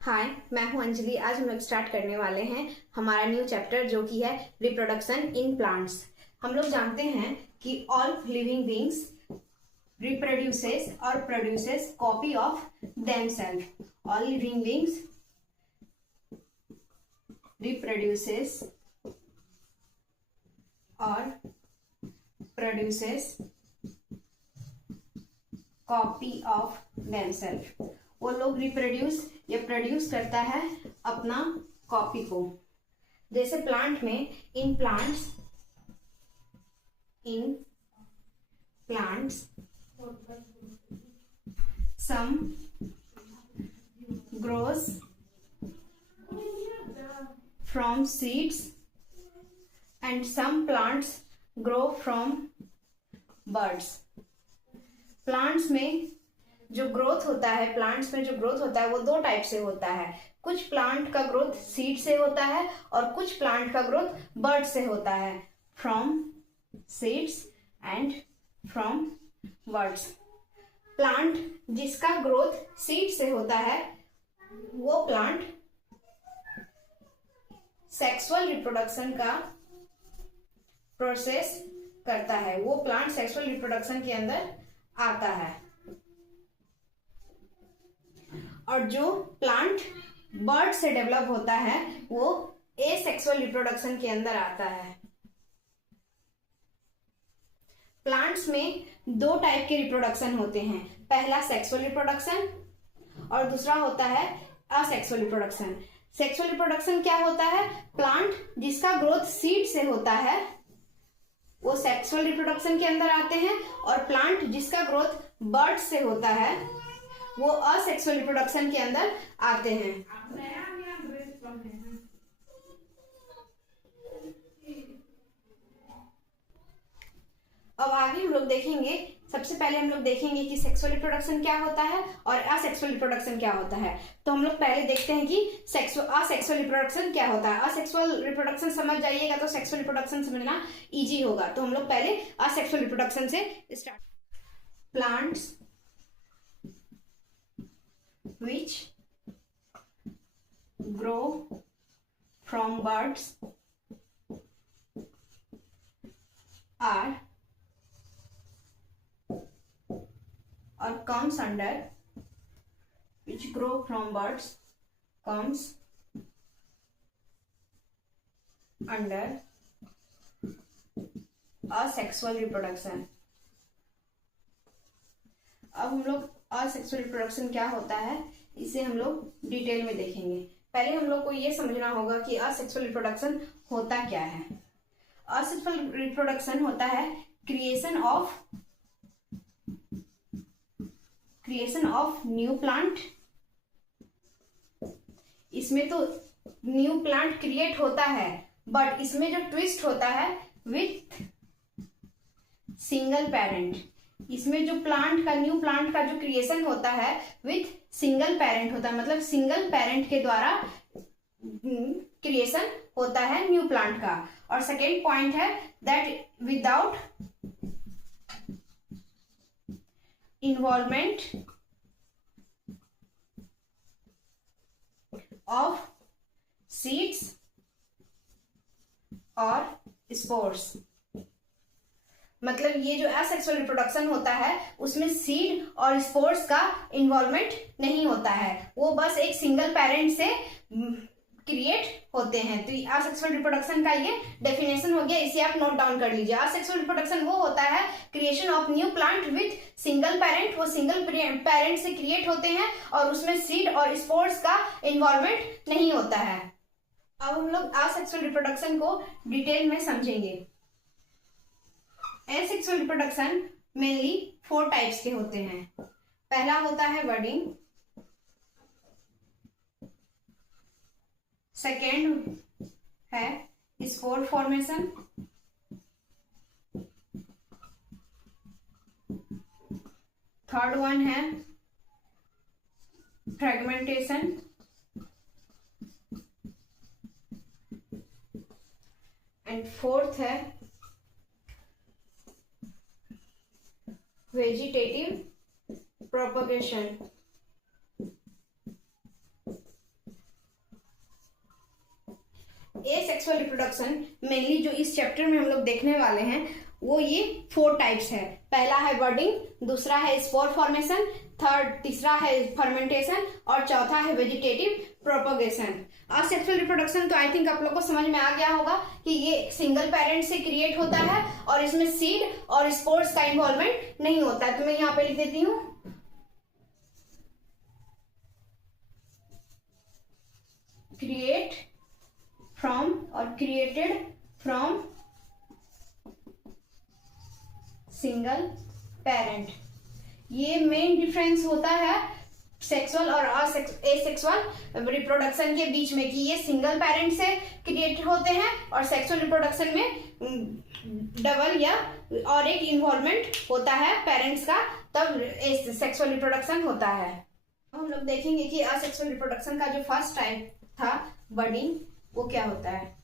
हाय, मैं हूं अंजलि। आज हम लोग स्टार्ट करने वाले हैं हमारा न्यू चैप्टर जो कि है रिप्रोडक्शन इन प्लांट्स। हम लोग जानते हैं कि ऑल लिविंग बीइंग्स रिप्रोड्यूसेस और produces copy of themself. All living beings reproduces और प्रोड्यूसेस कॉपी ऑफ देमसेल्फ। वो लोग रिप्रोड्यूस या प्रोड्यूस करता है अपना कॉपी को। जैसे प्लांट में in plants some grows from seeds and some plants grow from buds. Plants में जो ग्रोथ होता है, प्लांट्स में जो ग्रोथ होता है वो दो टाइप से होता है। कुछ प्लांट का ग्रोथ सीड से होता है और कुछ प्लांट का ग्रोथ बर्ड से होता है। From seeds and from birds. Plant जिसका ग्रोथ सीड से होता है वो प्लांट सेक्सुअल रिप्रोडक्शन का प्रोसेस करता है। वो प्लांट सेक्सुअल रिप्रोडक्शन के अंदर आता है। और जो प्लांट बर्ड से डेवलप होता है वो एसेक्सुअल रिप्रोडक्शन के अंदर आता है। प्लांट्स में दो टाइप के रिप्रोडक्शन होते हैं। पहला सेक्सुअल रिप्रोडक्शन और दूसरा होता है असेक्सुअल रिप्रोडक्शन। सेक्सुअल रिप्रोडक्शन क्या होता है? प्लांट जिसका ग्रोथ सीड से होता है वो सेक्सुअल रिप्रोडक्शन के अंदर आते हैं, और प्लांट जिसका ग्रोथ बर्ड से होता है वो असेक्सुअल रिप्रोडक्शन के अंदर आते हैं। अब आगे हम लोग देखेंगे, सबसे पहले हम लोग देखेंगे कि सेक्सुअल रिप्रोडक्शन क्या होता है और असेक्सुअल रिप्रोडक्शन क्या होता है। तो हम लोग पहले देखते हैं कि असेक्सुअल रिप्रोडक्शन क्या होता है। असेक्सुअल रिप्रोडक्शन समझ जाइएगा तो सेक्सुअल रिप्रोडक्शन समझना इजी होगा। तो हम लोग पहले असेक्सुअल रिप्रोडक्शन से start. Plants which grow from birds are or comes under which grow from birds comes under asexual reproduction। अब हम लोग असेक्सुअल रिप्रोडक्शन क्या होता है इसे हम लोग डिटेल में देखेंगे। पहले हम लोग को ये समझना होगा कि असेक्सुअल रिप्रोडक्शन होता क्या है। असेक्सुअल रिप्रोडक्शन होता है क्रिएशन ऑफ न्यू प्लांट। इसमें तो न्यू प्लांट क्रिएट होता है, बट इसमें जो ट्विस्ट होता है विथ सिंगल पेरेंट। इसमें जो न्यू प्लांट का जो क्रिएशन होता है विथ सिंगल पेरेंट होता है, मतलब सिंगल पेरेंट के द्वारा क्रिएशन होता है न्यू प्लांट का। और सेकेंड पॉइंट है that without involvement of seeds और स्पोर्स। मतलब ये जो असेक्सुअल रिप्रोडक्शन होता है उसमें सीड और स्पोर्स का इन्वॉल्वमेंट नहीं होता है, वो बस एक सिंगल पेरेंट से क्रिएट होते हैं। तो असेक्सुअल रिप्रोडक्शन का ये डेफिनेशन हो गया, इसे आप नोट डाउन कर लीजिए। असेक्सुअल रिप्रोडक्शन वो होता है creation of new plant with single parent. वो सिंगल पेरेंट से क्रिएट होते हैं और उसमें सीड और स्पोर्स का इन्वॉल्वमेंट नहीं होता है। अब हम लोग असेक्सुअल रिप्रोडक्शन को डिटेल में समझेंगे। एसेक्सुअल रिप्रोडक्शन मेनली 4 टाइप्स के होते हैं। पहला होता है बर्डिंग, सेकेंड है स्पोर फॉर्मेशन, थर्ड वन है फ्रेगमेंटेशन, एंड फोर्थ है vegetative propagation. Asexual reproduction mainly जो इस चैप्टर में हम लोग देखने वाले हैं वो ये 4 टाइप्स है। पहला है बर्डिंग, दूसरा है स्पोर फॉर्मेशन, तीसरा है फर्मेंटेशन और चौथा है वेजिटेटिव प्रोपगेशन। असेक्सुअल रिप्रोडक्शन तो आई थिंक आप लोग को समझ में आ गया होगा कि ये सिंगल पेरेंट से क्रिएट होता है और इसमें सीड और स्पोर्स का इन्वॉल्वमेंट नहीं होता है। तो मैं यहाँ पे लिख देती हूँ क्रिएट फ्रॉम और क्रिएटेड फ्रॉम सिंगल पेरेंट। ये मेन डिफरेंस होता है सेक्सुअल और एसेक्सुअल रिप्रोडक्शन के बीच में कि ये सिंगल पेरेंट से क्रिएट होते हैं और सेक्सुअल रिप्रोडक्शन में डबल या और एक इन्वॉल्वमेंट होता है पेरेंट्स का, तब सेक्सुअल रिप्रोडक्शन होता है। हम लोग देखेंगे कि असेक्सुअल रिप्रोडक्शन का जो फर्स्ट टाइप था बर्डिंग, वो क्या होता है।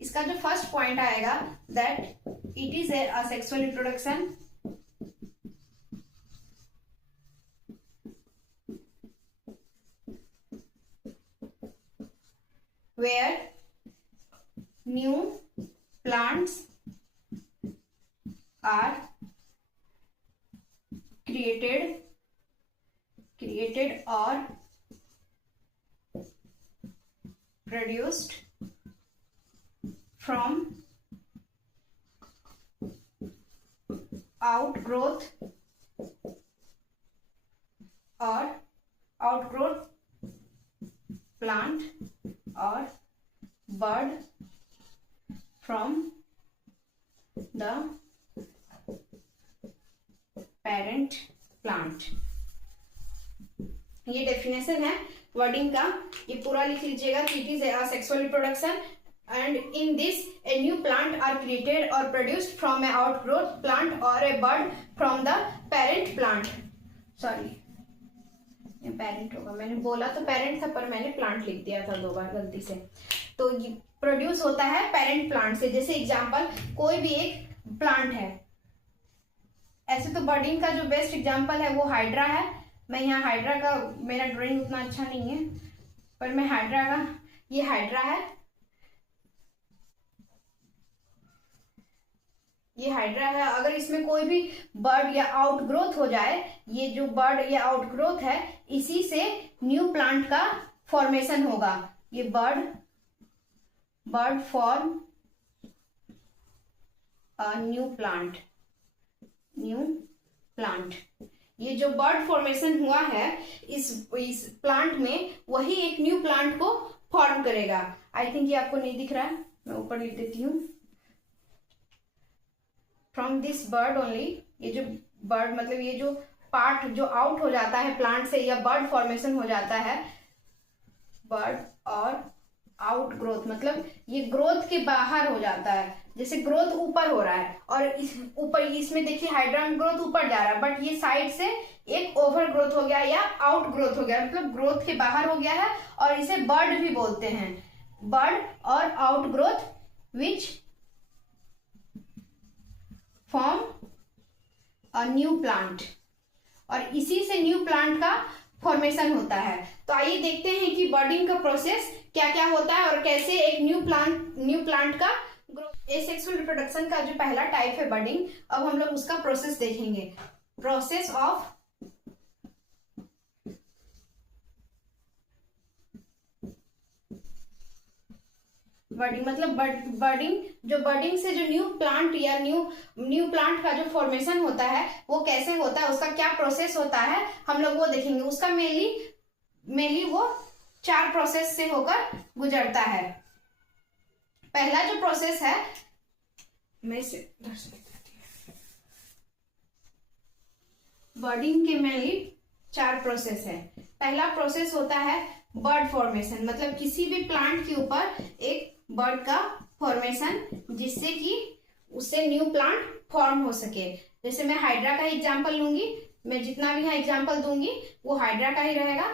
इसका जो फर्स्ट पॉइंट आएगा that it is a asexual reproduction where new plants are created or produced from outgrowth plant or bud from the parent plant। ये डेफिनेशन है वर्डिंग का, ये पूरा लिख लीजिएगा कि it is a sexual reproduction and in this a new plant are created or produced from a outgrowth plant or a bud from the parent plant। Sorry, ये parent होगा, मैंने बोला तो पेरेंट था पर मैंने प्लांट लिख दिया था 2 बार गलती से। तो ये प्रोड्यूस होता है पेरेंट प्लांट से। जैसे एग्जांपल कोई भी एक प्लांट है, ऐसे तो बर्डिंग का जो बेस्ट एग्जांपल है वो हाइड्रा है। मैं यहाँ हाइड्रा का, मेरा ड्राइंग उतना अच्छा नहीं है पर मैं हाइड्रा का, ये हाइड्रा है, ये हाइड्रा है। अगर इसमें कोई भी बर्ड या आउटग्रोथ हो जाए, ये जो बर्ड या आउटग्रोथ है इसी से न्यू प्लांट का फॉर्मेशन होगा। ये बर्ड फॉर्म न्यू प्लांट। ये जो बर्ड फॉर्मेशन हुआ है इस प्लांट में, वही एक न्यू प्लांट को फॉर्म करेगा। आई थिंक ये आपको नहीं दिख रहा है, मैं ऊपर लिख देती हूँ। फ्रॉम दिस बर्ड ओनली, ये जो बर्ड मतलब ये जो पार्ट जो आउट हो जाता है प्लांट से या बर्ड फॉर्मेशन हो जाता है, बर्ड और आउट ग्रोथ मतलब ये ग्रोथ के बाहर हो जाता है। जैसे ग्रोथ ऊपर हो रहा है और इस ऊपर इसमें देखिए हाइड्रा में ग्रोथ ऊपर जा रहा है, बट ये साइड से एक ओवर ग्रोथ हो गया या आउट ग्रोथ हो गया, मतलब ग्रोथ के बाहर हो गया है और इसे बर्ड भी बोलते हैं। बर्ड और out growth which form a new plant, और इसी से न्यू प्लांट का फॉर्मेशन होता है। तो आइए देखते हैं कि बर्डिंग का प्रोसेस क्या क्या होता है और कैसे एक न्यू प्लांट का ग्रोथ। एसेक्सुअल रिप्रोडक्शन का जो पहला टाइप है बर्डिंग, अब हम लोग उसका प्रोसेस देखेंगे। प्रोसेस ऑफ बर्डिंग मतलब बर्डिंग, जो बर्डिंग से जो न्यू प्लांट या न्यू प्लांट का जो फॉर्मेशन होता है वो कैसे होता है, उसका क्या प्रोसेस होता है, हम लोग वो देखेंगे। उसका मेनली वो 4 प्रोसेस से होकर गुजरता है। पहला जो प्रोसेस है, मैं इसे बर्डिंग के मेनली 4 प्रोसेस है। पहला प्रोसेस होता है बर्ड फॉर्मेशन, मतलब किसी भी प्लांट के ऊपर एक बर्ड का फॉर्मेशन, जिससे कि उससे न्यू प्लांट फॉर्म हो सके। जैसे मैं हाइड्रा का एग्जांपल लूंगी, मैं जितना भी यहाँ एग्जांपल दूंगी वो हाइड्रा का ही रहेगा,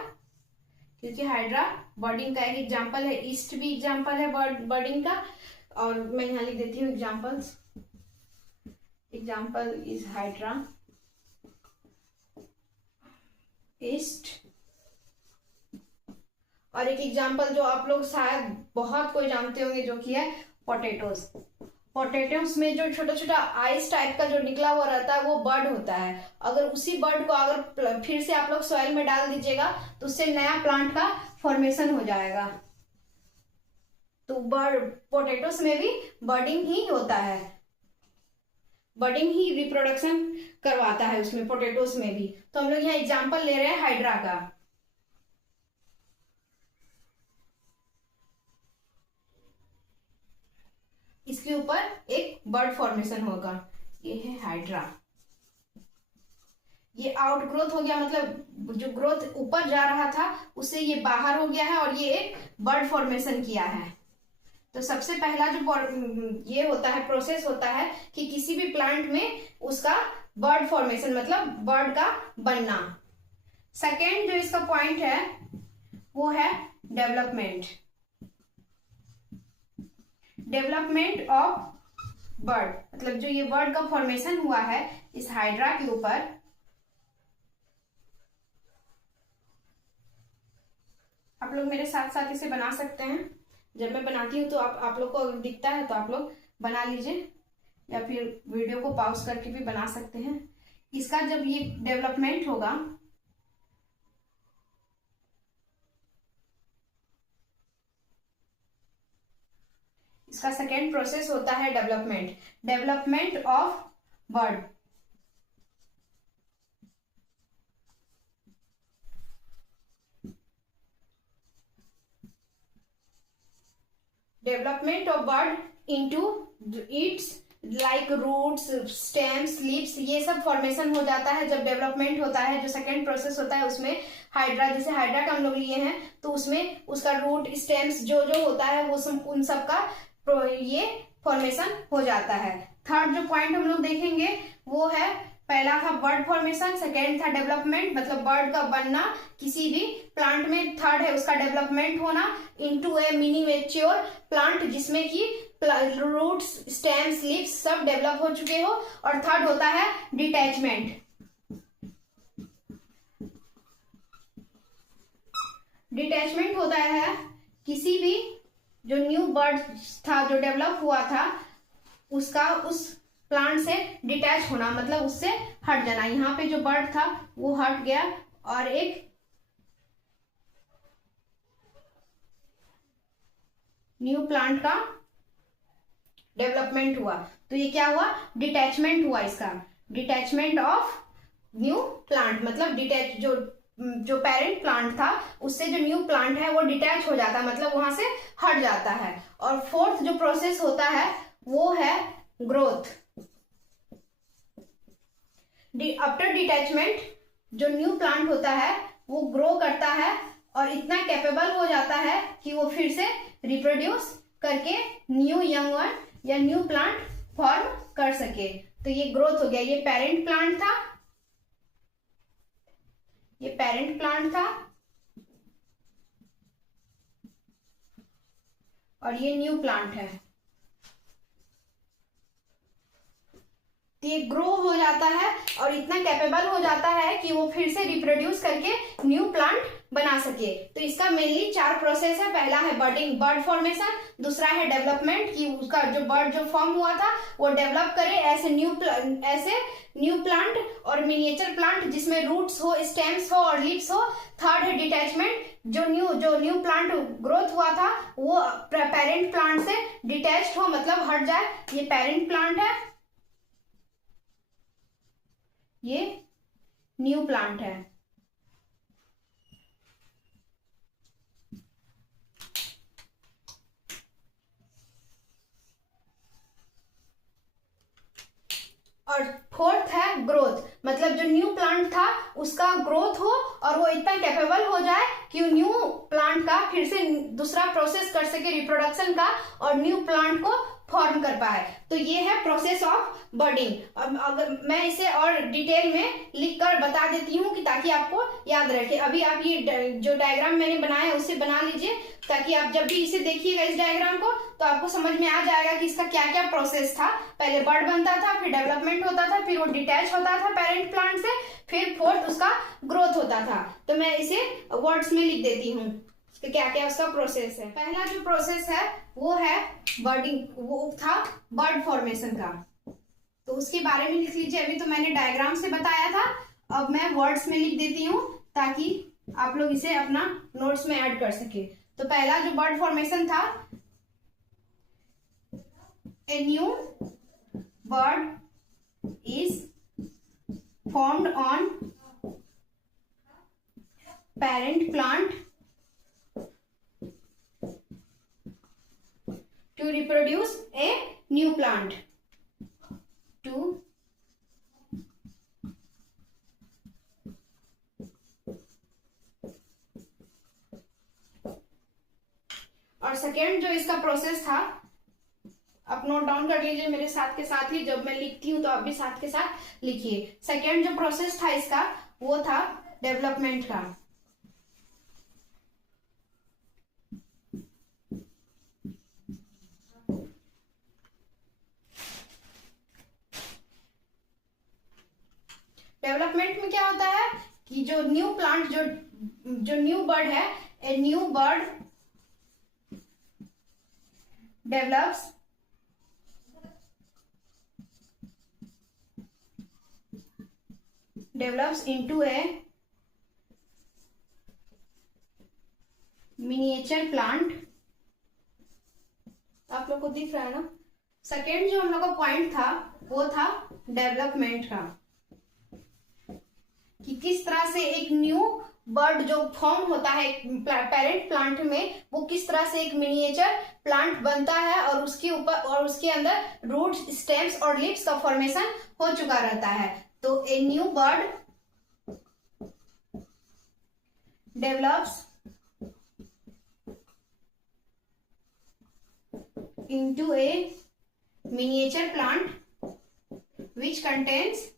क्योंकि हाइड्रा बर्डिंग का एक एग्जांपल है। ईस्ट भी एग्जांपल है बर्डिंग का, और मैं यहाँ लिख देती हूँ examples. Example is hydra, east, और एक एग्जांपल जो आप लोग शायद बहुत कोई जानते होंगे जो कि है पोटैटोज। पोटैटोस में जो छोटा छोटा आइस टाइप का जो निकला हुआ रहता है वो बर्ड होता है। अगर उसी बर्ड को अगर फिर से आप लोग सॉइल में डाल दीजिएगा तो उससे नया प्लांट का फॉर्मेशन हो जाएगा। तो बर्ड पोटैटोस में भी बर्डिंग ही होता है, बर्डिंग ही रिप्रोडक्शन करवाता है उसमें, पोटैटोस में भी। तो हम लोग यहाँ एग्जांपल ले रहे हैं हाइड्रा का। इसके ऊपर एक बर्ड फॉर्मेशन होगा, ये है हाइड्रा। ये आउट ग्रोथ हो गया, मतलब जो ग्रोथ ऊपर जा रहा था उससे ये बाहर हो गया है और ये एक बर्ड फॉर्मेशन किया है। तो सबसे पहला जो ये होता है प्रोसेस होता है कि किसी भी प्लांट में उसका बर्ड फॉर्मेशन मतलब बर्ड का बनना। सेकेंड जो इसका पॉइंट है वो है डेवलपमेंट, डेवलपमेंट ऑफ बर्ड, मतलब जो ये बर्ड का फॉर्मेशन हुआ है इस हाइड्रा के ऊपर, आप लोग मेरे साथ साथ इसे बना सकते हैं। जब मैं बनाती हूँ तो आप लोग को अगर दिखता है तो आप लोग बना लीजिए या फिर वीडियो को पॉज करके भी बना सकते हैं। इसका जब ये डेवलपमेंट होगा इसका सेकेंड प्रोसेस होता है development, development of bud. Development of bud into its like roots, stems, leaves, ये सब फॉर्मेशन हो जाता है जब डेवलपमेंट होता है। जो सेकेंड प्रोसेस होता है उसमें हाइड्रा, जैसे हाइड्रा का हम लोग लिए हैं तो उसमें उसका रूट, स्टेम्स जो जो होता है वो सब उन सब का ये फॉर्मेशन हो जाता है। थर्ड जो पॉइंट हम लोग देखेंगे वो है, पहला था बर्ड फॉर्मेशन, सेकेंड था डेवलपमेंट मतलब बर्ड का बनना किसी भी प्लांट में, थर्ड है उसका डेवलपमेंट होना इनटू ए मिनी मैच्योर प्लांट जिसमें कि रूट्स, स्टेम्स, लीव्स सब डेवलप हो चुके हो। और थर्ड होता है डिटैचमेंट। डिटैचमेंट होता है किसी भी जो न्यू बर्ड था जो डेवलप हुआ था उसका उस प्लांट से डिटैच होना, मतलब उससे हट जाना। यहाँ पे जो बर्ड था वो हट गया और एक न्यू प्लांट का डेवलपमेंट हुआ। तो ये क्या हुआ, डिटैचमेंट हुआ इसका, डिटैचमेंट ऑफ न्यू प्लांट मतलब डिटैच जो पेरेंट प्लांट था उससे जो न्यू प्लांट है वो डिटैच हो जाता है, मतलब वहां से हट जाता है। और फोर्थ जो प्रोसेस होता है वो है ग्रोथ। आफ्टर डिटैचमेंट जो न्यू प्लांट होता है वो ग्रो करता है और इतना कैपेबल हो जाता है कि वो फिर से रिप्रोड्यूस करके न्यू यंग वन या न्यू प्लांट फॉर्म कर सके। तो ये ग्रोथ हो गया। ये पेरेंट प्लांट था, ये पेरेंट प्लांट था और ये न्यू प्लांट है। तो ये ग्रो हो जाता है और इतना कैपेबल हो जाता है कि वो फिर से रिप्रोड्यूस करके न्यू प्लांट बना सके। तो इसका मेनली 4 प्रोसेस है। पहला है बर्डिंग, बर्ड फॉर्मेशन, दूसरा है डेवलपमेंट कि उसका जो बर्ड जो फॉर्म हुआ था वो डेवलप करे ऐसे न्यू प्लांट और मिनिएचर प्लांट जिसमें रूट्स हो, स्टेम्स हो और लीव्स हो। थर्ड है डिटैचमेंट, जो न्यू प्लांट ग्रोथ हुआ था वो पेरेंट प्लांट से डिटैच्ड हो मतलब हट जाए। ये पेरेंट प्लांट है, ये न्यू प्लांट है। और फोर्थ है ग्रोथ, मतलब जो न्यू प्लांट था उसका ग्रोथ हो और वो इतना कैपेबल हो जाए कि न्यू प्लांट का फिर से दूसरा प्रोसेस कर सके रिप्रोडक्शन का और न्यू प्लांट को फॉर्म कर पाए। तो ये है प्रोसेस ऑफ बर्डिंग। अब अगर मैं इसे और डिटेल में लिखकर बता देती हूँ कि ताकि आपको याद रखे। अभी आप ये जो डायग्राम मैंने बनाया है उसे बना लीजिए ताकि आप जब भी इसे देखिएगा इस डायग्राम को तो आपको समझ में आ जाएगा कि इसका क्या क्या प्रोसेस था। पहले बर्ड बनता था, फिर डेवलपमेंट होता था, फिर वो डिटैच होता था पेरेंट प्लांट से, फिर फोर्थ उसका ग्रोथ होता था। तो मैं इसे वर्ड्स में लिख देती हूँ। तो क्या क्या उसका प्रोसेस है। पहला जो प्रोसेस है वो है बर्डिंग, वो था बर्ड फॉर्मेशन का, तो उसके बारे में लिख लीजिए। अभी तो मैंने डायग्राम से बताया था, अब मैं वर्ड्स में लिख देती हूँ ताकि आप लोग इसे अपना नोट्स में ऐड कर सके। तो पहला जो बर्ड फॉर्मेशन था, a new bud is formed on parent plant to reproduce a new plant. और सेकेंड जो इसका प्रोसेस था, आप नोट डाउन कर लीजिए मेरे साथ के साथ ही, जब मैं लिखती हूं तो आप भी साथ के साथ लिखिए। सेकेंड जो प्रोसेस था इसका वो था डेवलपमेंट का। डेवलपमेंट में क्या होता है कि जो न्यू प्लांट, जो न्यू बर्ड है, ए new bird develops into a miniature plant। आप लोग को दिख रहा है ना। सेकेंड जो हम लोग का पॉइंट था वो था डेवलपमेंट का, कि किस तरह से एक न्यू बर्ड जो फॉर्म होता है पेरेंट प्लांट में, वो किस तरह से एक मिनिएचर प्लांट बनता है और उसके ऊपर और उसके अंदर रूट्स, स्टेम्स और लीव्स का फॉर्मेशन हो चुका रहता है। तो ए new bird develops into a miniature plant which contains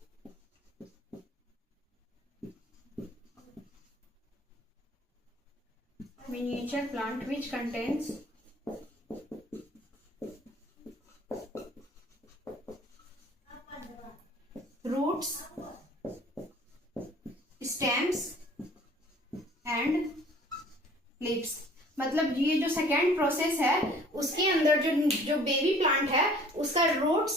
roots, stems and leaves। मतलब ये जो सेकेंड प्रोसेस है उसके अंदर जो बेबी प्लांट है उसका रूट्स,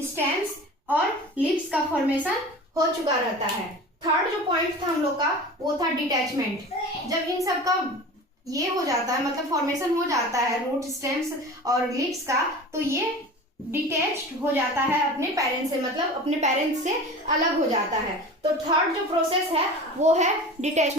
स्टेम्स और लीव्स का फॉर्मेशन हो चुका रहता है। थर्ड जो पॉइंट था हम लोग का वो था डिटैचमेंट। जब इन सब का ये हो जाता है, मतलब फॉर्मेशन हो जाता है रूट, स्टेम्स और लीव्स का, तो ये डिटैच्ड हो जाता है अपने पेरेंट्स से, मतलब अपने पेरेंट्स से अलग हो जाता है। तो थर्ड जो प्रोसेस है वो है डिटैचमेंट।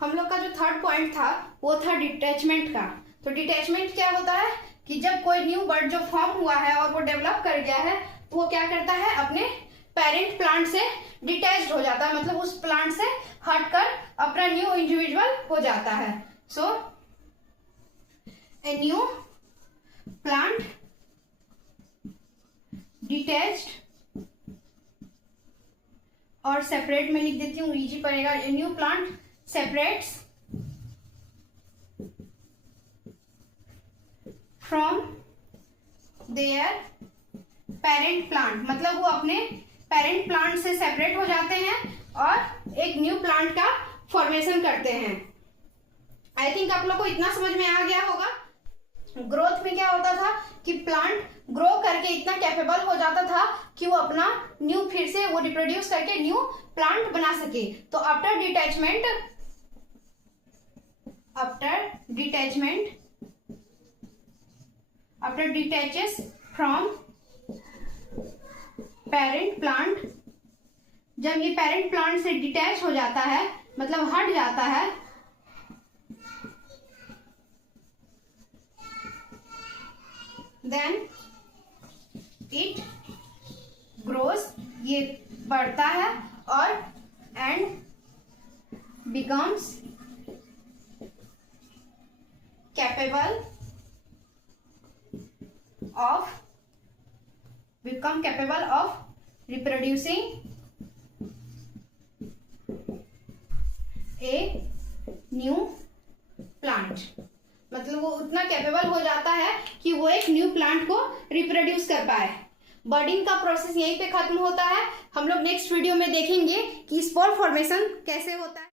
हम लोग का जो थर्ड पॉइंट था वो था डिटैचमेंट का। तो डिटैचमेंट क्या होता है कि जब कोई न्यू बर्ड जो फॉर्म हुआ है और वो डेवलप कर गया है तो वो क्या करता है, अपने पेरेंट प्लांट से डिटैच्ड हो जाता है, मतलब उस प्लांट से हटकर अपना न्यू इंडिविजुअल हो जाता है। सो ए न्यू प्लांट डिटैच्ड, और सेपरेट में लिख देती हूँ, इजी पड़ेगा। ए new plant separates from their parent plant, मतलब वो अपने पेरेंट प्लांट से सेपरेट हो जाते हैं और एक न्यू प्लांट का फॉर्मेशन करते हैं। आई थिंक आप लोग को इतना समझ में आ गया होगा। ग्रोथ में क्या होता था कि प्लांट ग्रो करके इतना कैपेबल हो जाता था कि वो अपना न्यू, फिर से वो रिप्रोड्यूस करके न्यू प्लांट बना सके। तो after detaches from parent plant, जब ये पेरेंट प्लांट से डिटैच हो जाता है, मतलब हट जाता है, देन इट ग्रोज, ये बढ़ता है और and becomes capable of reproducing a new plant। मतलब वो उतना कैपेबल हो जाता है कि वो एक न्यू प्लांट को रिप्रोड्यूस कर पाए। बर्डिंग का प्रोसेस यहीं पे खत्म होता है। हम लोग नेक्स्ट वीडियो में देखेंगे कि स्पोर फॉर्मेशन कैसे होता है।